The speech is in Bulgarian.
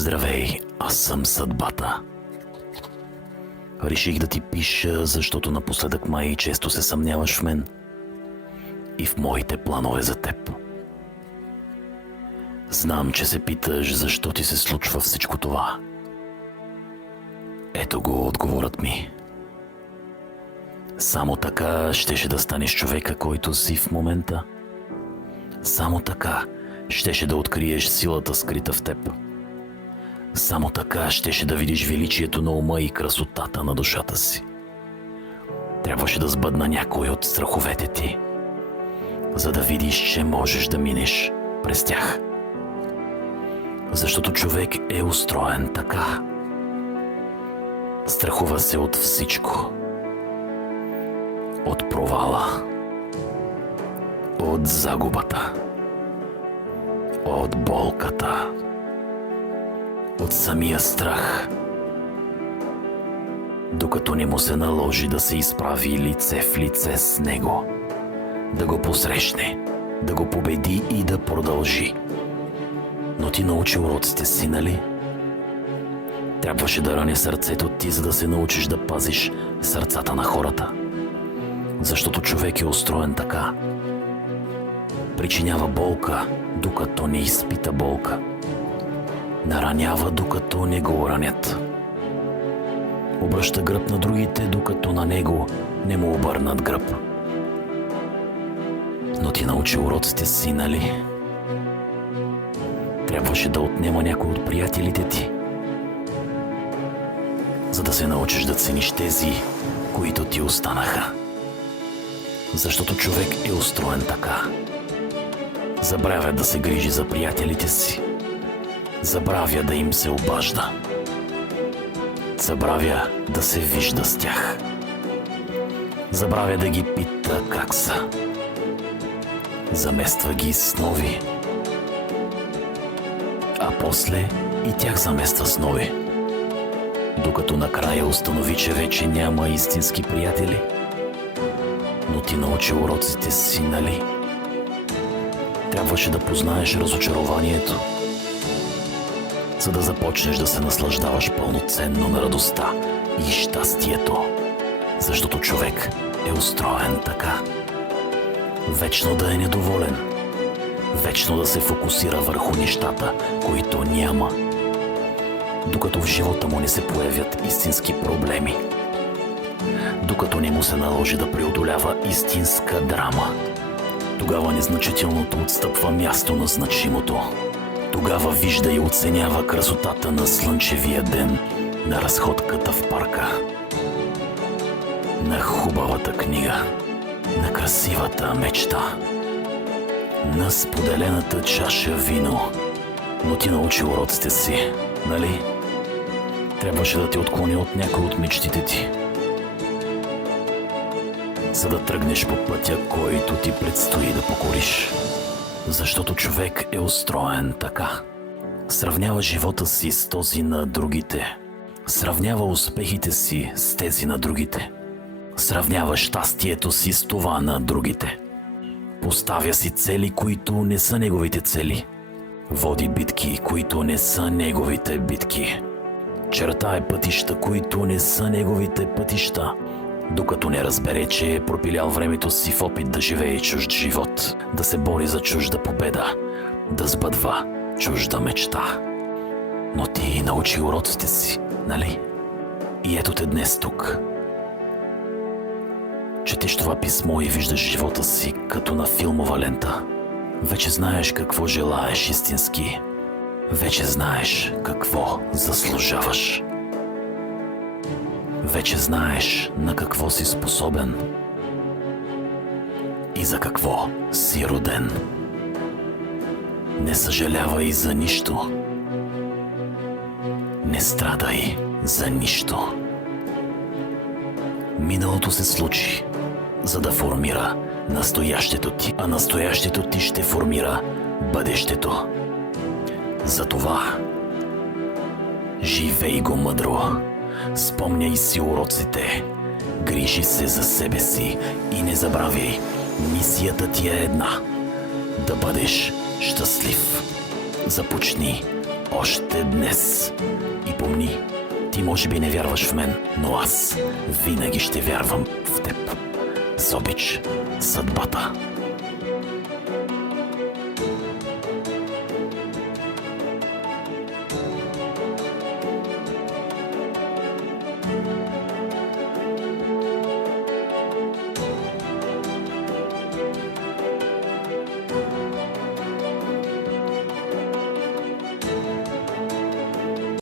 Здравей, аз съм съдбата. Реших да ти пиша, защото напоследък май често се съмняваш в мен и в моите планове за теб. Знам, че се питаш защо ти се случва всичко това. Ето го отговорът ми. Само така щеше да станеш човека, който си в момента. Само така щеше да откриеш силата, скрита в теб. Само така щеше да видиш величието на ума и красотата на душата си. Трябваше да сбъдна някой от страховете ти, за да видиш, че можеш да минеш през тях. Защото човек е устроен така. Страхува се от всичко. От провала. От загубата. От болката. От самия страх. Докато не му се наложи да се изправи лице в лице с него. Да го посрещне, да го победи и да продължи. Но ти научи уроците си, нали? Трябваше да рани сърцето ти, за да се научиш да пазиш сърцата на хората. Защото човек е устроен така. Причинява болка, докато не изпита болка. Наранява, докато не го ранят. Обръща гръб на другите, докато на него не му обърнат гръб. Но ти научи уроците си, нали? Трябваше да отнема някой от приятелите ти, за да се научиш да цениш тези, които ти останаха. Защото човек е устроен така. Забравя да се грижи за приятелите си. Забравя да им се обажда. Забравя да се вижда с тях. Забравя да ги пита как са. Замества ги с нови. А после и тях замества с нови. Докато накрая установи, че вече няма истински приятели. Но ти научи уроците си, нали? Трябваше да познаеш разочарованието, за да започнеш да се наслаждаваш пълноценно на радостта и щастието. Защото човек е устроен така. Вечно да е недоволен. Вечно да се фокусира върху нещата, които няма. Докато в живота му не се появят истински проблеми. Докато не му се наложи да преодолява истинска драма. Тогава незначителното отстъпва място на значимото. Тогава вижда и оценява красотата на слънчевия ден, на разходката в парка, на хубавата книга, на красивата мечта, на споделената чаша вино. Но ти научи уроците си, нали? Трябваше да те отклони от някой от мечтите ти, за да тръгнеш по пътя, който ти предстои да покориш. Защото човек е устроен така. Сравнява живота си с този на другите. Сравнява успехите си с тези на другите. Сравнява щастието си с това на другите. Поставя си цели, които не са неговите цели. Води битки, които не са неговите битки. Чертае пътища, които не са неговите пътища. Докато не разбере, че е пропилял времето си в опит да живее чужд живот, да се бори за чужда победа, да сбъдва чужда мечта. Но ти научи уроците си, нали? И ето те днес тук. Четеш това писмо и виждаш живота си като на филмова лента. Вече знаеш какво желаеш истински. Вече знаеш какво заслужаваш. Вече знаеш на какво си способен и за какво си роден. Не съжалявай за нищо. Не страдай за нищо. Миналото се случи, за да формира настоящето ти, а настоящето ти ще формира бъдещето. Затова живей го мъдро. Спомняй си уроците, грижи се за себе си и не забравяй, мисията ти е една – да бъдеш щастлив. Започни още днес. И помни, ти може би не вярваш в мен, но аз винаги ще вярвам в теб. С обич, съдбата.